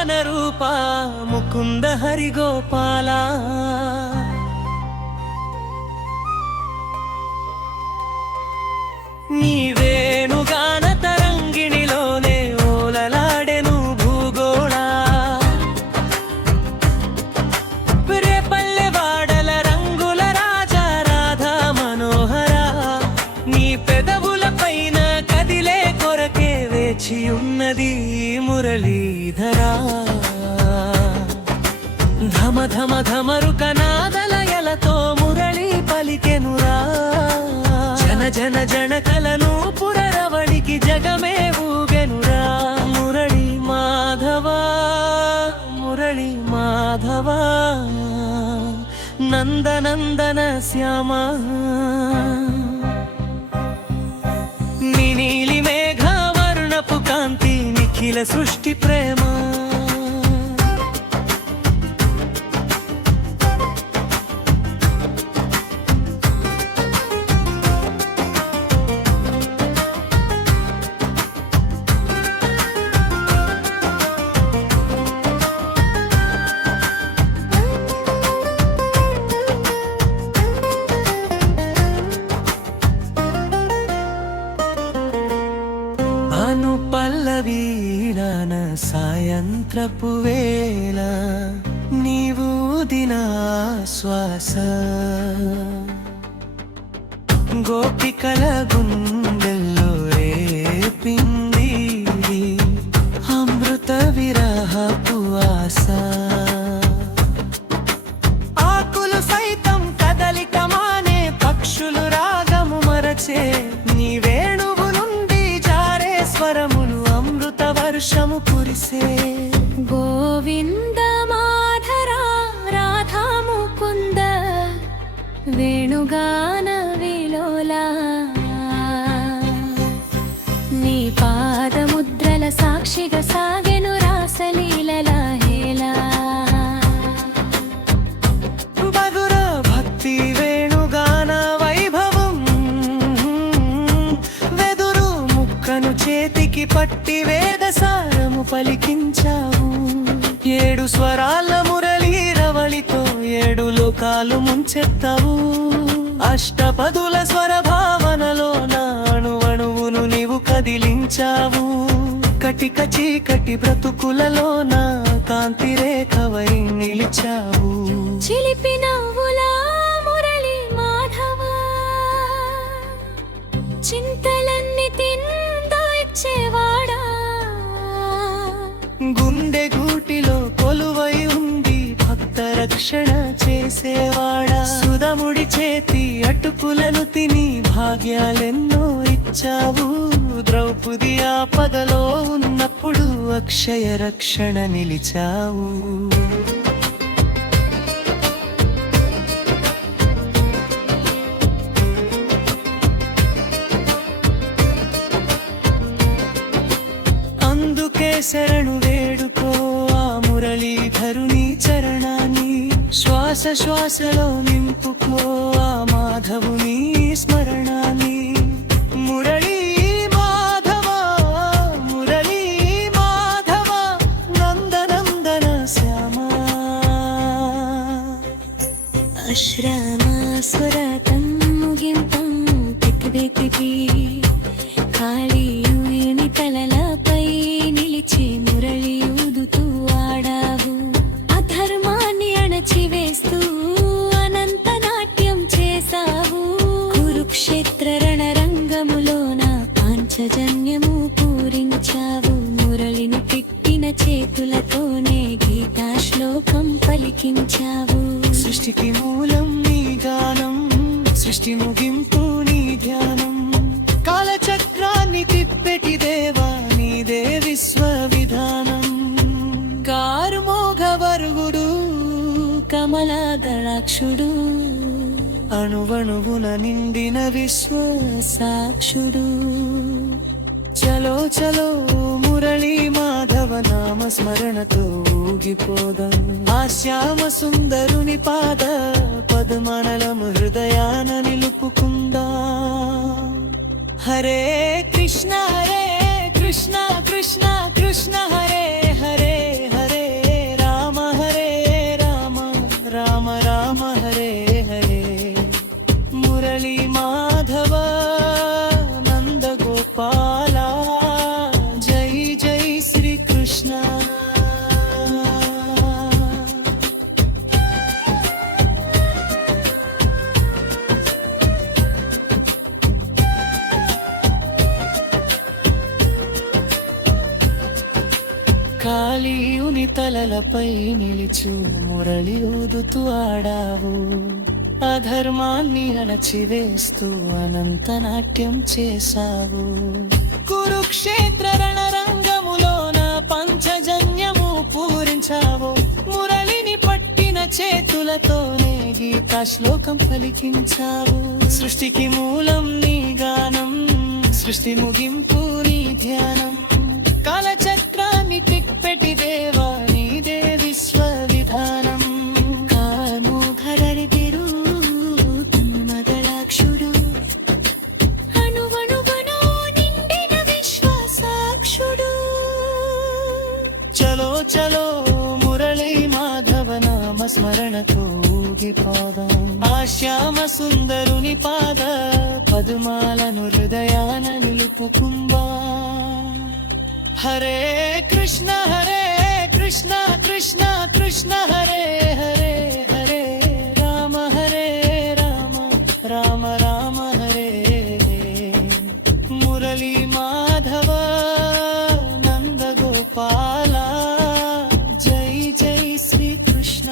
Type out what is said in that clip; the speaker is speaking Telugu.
మోహన రూప ముకుంద హరి గోపాల నీ వేణుగాన తరంగిణిలోనే ఓలలాడెను భూగోళ రేపల్లె వాడల రంగుల రాజా రాధా మనోహర నీ పెదవుల పైన కదిలే కొరకే వేచి ఉన్నది మురళీధరా ధమ ధమ ధమరుక నాదలయలతో మురళి పలికెనురా జన జన జనకలను పురరవళికి జగమే ఊగెనురా మురళి మాధవా మురళి మాధవా నందనందన శ్యామ నీలి మేఘ వర్ణపు కాంతి నిఖిల సృష్టి ప్రేమ పల్లవీరాన సాయంత్రపు వేళ నీవు దినా శ్వాస గోపికల గుండెల్లో రేపింది అమృత విరహపు ఆశ ఆకులు సైతం కదలిక మానే పక్షులు రాగము మరచే నీ వేణువు నుండి జారే స్వరములు అమృత వర్షము కురిసే గోవింద మాధర రాధా ముకుంద వేణుగాన విలోల నీ పాదముద్రల సాక్షిగా సాగెను రాసలీలల హేలా మధుర భక్తి వేణుగాన వైభవం వెదురు ముక్కను చేతికి పట్టి వేద సారము పలికించావు ఏడు స్వరాల మురళీ రవళితో ఏడు లోకాలు ముంచెత్తావు అష్టపదుల స్వర భావనలో నాణువణువును నీవు కదిలించావు కటిక చీకటి బ్రతుకులలో నా కాంతి రేఖవై నిలిచావు చిలిపి నవ్వులా మురళి మాధవ చింతలన్నీ తిందో ఇచ్చేవాడా గుండె గూటిలో కొలువై ఉండి భక్త రక్షణ చేసేవాడా సుధముడి చేతి అటుకులను తిని భాగ్యాలెన్నో ఇచ్చావు ద్రౌపది ఆపదలో ఉన్నప్పుడు అక్షయ రక్షణ నిలిచావు అందుకే శరణు వేడుకో ఆ మురళీధరుని చరణాన్ని శ్వాస శ్వాసలో నింపుకో ఆ మాధవుని స్మరణాన్ని మురళీ మాధవ మురళీ మాధవ నందనందన శ్యామ అశ్రమాస్వరతం ముగింపం తిక్కి ఖాళీ తలలపై నిలిచి మురళి ఊదుతూ ఆడావు అధర్మాన్ని అణచివేస్తూ అనంత నాట్యం చేసావు కురుక్షేత్ర రణరంగములోన పాంచజన్యము పూరించావు మురళిని పెట్టిన చేతులతోనే గీతా శ్లోకం పలికించావు సృష్టికి మూలం నీ గానం సృష్టి ముగింపు నీ ధ్యానం కాలచక్రాన్ని తిప్పెటి దేవా నీదే విశ్వ విధానం కార్మోఘవర్గుడు కమలాదళాక్షుడు అణువణువున నిండిన విశ్వ సాక్షుడు చలో చలో మురళీ మాధవ నామ స్మరణతో ఊగిపోదాం ఆ శ్యామ సుందరుని పాద పద్మనలం హృదయాన నిలుపుకుందా హరే కృష్ణ కృష్ణ కృష్ణ హరే హరే హరే తలలపై నిలిచు మురళి ఊదుతూ ఆడావు అధర్మాన్ని అణచివేస్తూ అనంత నాట్యం చేశావు కురుక్షేత్ర రణరంగములోన పంచజన్యము పూరించావు మురళిని పట్టిన చేతులతోనే గీతా శ్లోకం పలికించావు సృష్టికి మూలం నీ గానం సృష్టి ముగింపు నీ ధ్యానం కాలచక్రాన్ని తిప్పెటి దేవా నీదే విశ్వ విధానం కామోఘరరిదిరు తన్మదళాక్షుడు అణువణువను నిండిన విశ్వాసాక్షుడు చలో చలో మురళీ మాధవ నామ స్మరణతో ఊగిపోదాం ఆ శ్యామ సుందరుని పాద పదుమాలను హృదయాన నిలుపుకుందా హరే కృష్ణ కృష్ణ కృష్ణ హరే హరే హరే రామ రామ రామ హరే మురళీ మాధవ నంద గోపాల జై జై శ్రీ కృష్ణ